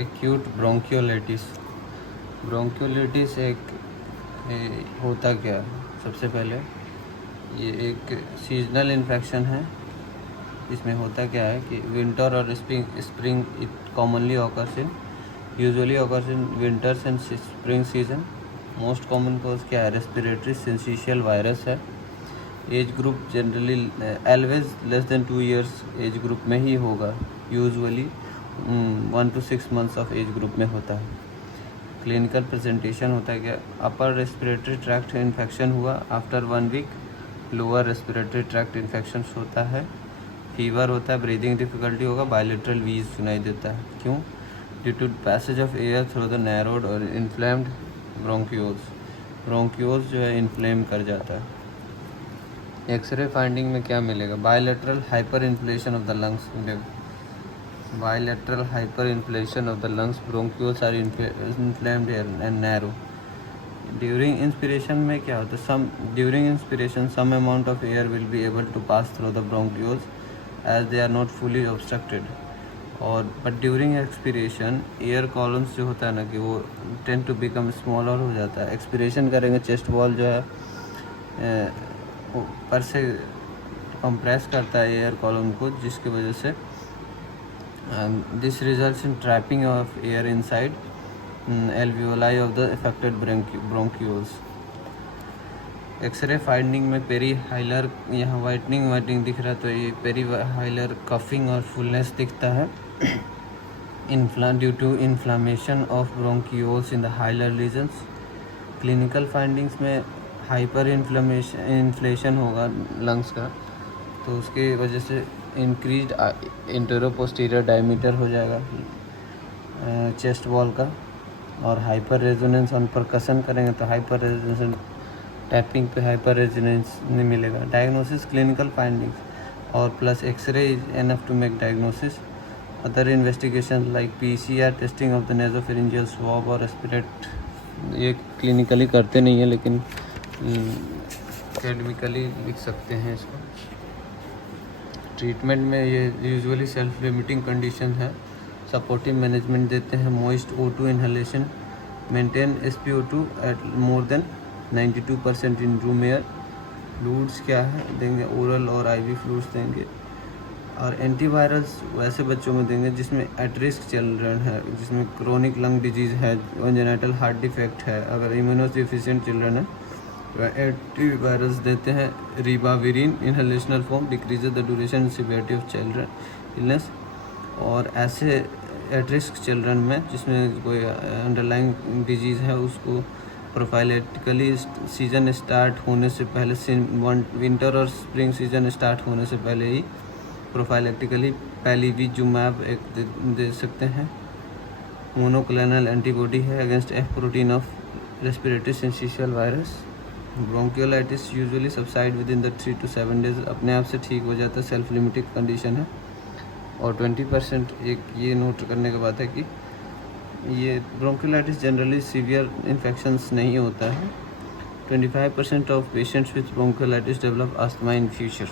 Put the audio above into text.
Acute bronchiolitis. Bronchiolitis होता क्या है? सबसे पहले ये एक सीजनल इन्फेक्शन है। इसमें होता क्या है कि विंटर और spring it commonly usually occurs in winters and spring season. Most common cause क्या है? रेस्पिरेटरी सिंसिशियल वायरस है। Age group generally always less than 2 years age group में ही होगा। Usually 1 to 6 months of age group में होता है। Clinical presentation होता है क्या? अपर रेस्पिरेटरी ट्रैक्ट इन्फेक्शन हुआ after 1 week। Lower respiratory tract infection होता है। फीवर होता है। ब्रीदिंग डिफिकल्टी होगा। बायलेटरल वीज सुनाई देता है। क्यों? Due to passage of air through the narrowed और इन्फ्लेम्ड ब्रोंकियोल्स जो है इन्फ्लेम कर जाता है। एक्सरे फाइंडिंग में क्या मिलेगा? Bilateral hyper inflation of the lungs मिलेगा। Bilateral hyperinflation of the lungs, bronchioles are inflamed and narrow. During inspiration में क्या होता है? During inspiration some amount of air will be able to pass through the bronchioles as they are not fully obstructed. और but during expiration air columns जो होता है ना कि वो tend to become smaller हो जाता है। एक्सपिरेशन करेंगे चेस्ट वॉल जो है ऊपर से कंप्रेस करता है एयर कॉलम को, जिसकी वजह से this results in trapping of air inside alveoli of the affected bronchioles. X-ray finding में पेरीहाइलर, यहाँ वाइटनिंग दिख रहा है तो ये पेरीहाइलर कफिंग और फुलनेस दिखता है। Due to inflammation of bronchioles in the hilar regions. Clinical findings में हाइपर इन्फ्लेशन होगा लंग्स का, तो उसकी वजह से इंक्रीज इंटेरो-पोस्टीरियर डायमीटर हो जाएगा चेस्ट वॉल का। और हाइपर रेजोनेंस ऑन परकशन करेंगे तो हाइपर रेजोनेंस, टैपिंग पे हाइपर रेजोनेंस नहीं मिलेगा। डायग्नोसिस क्लिनिकल फाइंडिंग्स और plus X-ray is enough to make diagnosis. Other investigation like PCR testing of the nasopharyngeal swab और रेस्पिरेट, ये क्लिनिकली करते नहीं है लेकिन एकेडमिकली लिख सकते हैं इसको। ट्रीटमेंट में ये यूजुअली सेल्फ लिमिटिंग कंडीशन है। सपोर्टिव मैनेजमेंट देते हैं। Moist O2 inhalation, maintain SpO2 at more than 92% in room air. Fluids क्या है देंगे? ओरल और IV फ्लूइड्स देंगे। और एंटीवायरल्स वैसे बच्चों में देंगे जिसमें एट रिस्क चिल्ड्रन है, जिसमें क्रोनिक लंग डिजीज़ है, कंजेनिटल हार्ट डिफेक्ट है, अगर इम्यूनोडेफिशिएंट चिल्ड्रन है एंटीवायरस देते हैं। Ribavirin inhalational form decreases the duration and severity of children illness. और ऐसे एट रिस्क चिल्ड्रन में जिसमें कोई अंडरलाइंग डिजीज़ है उसको प्रोफाइलेटिकली सीजन स्टार्ट होने से पहले, विंटर और स्प्रिंग सीजन स्टार्ट होने से पहले ही प्रोफाइलेटिकली पैलिविजुमैब एक दे सकते हैं। मोनोक्लोनल एंटीबॉडी है against F protein of respiratory syncytial virus. Bronchiolitis usually subside within the 3 to 7 days, अपने आप से ठीक हो जाता है। सेल्फ लिमिटिंग कंडीशन है। और 20% एक ये नोट करने के बाद है कि ये ब्रोंकियोलाइटिस जनरली सीवियर इन्फेक्शंस नहीं होता है। 25% of patients with bronchiolitis develop asthma in future.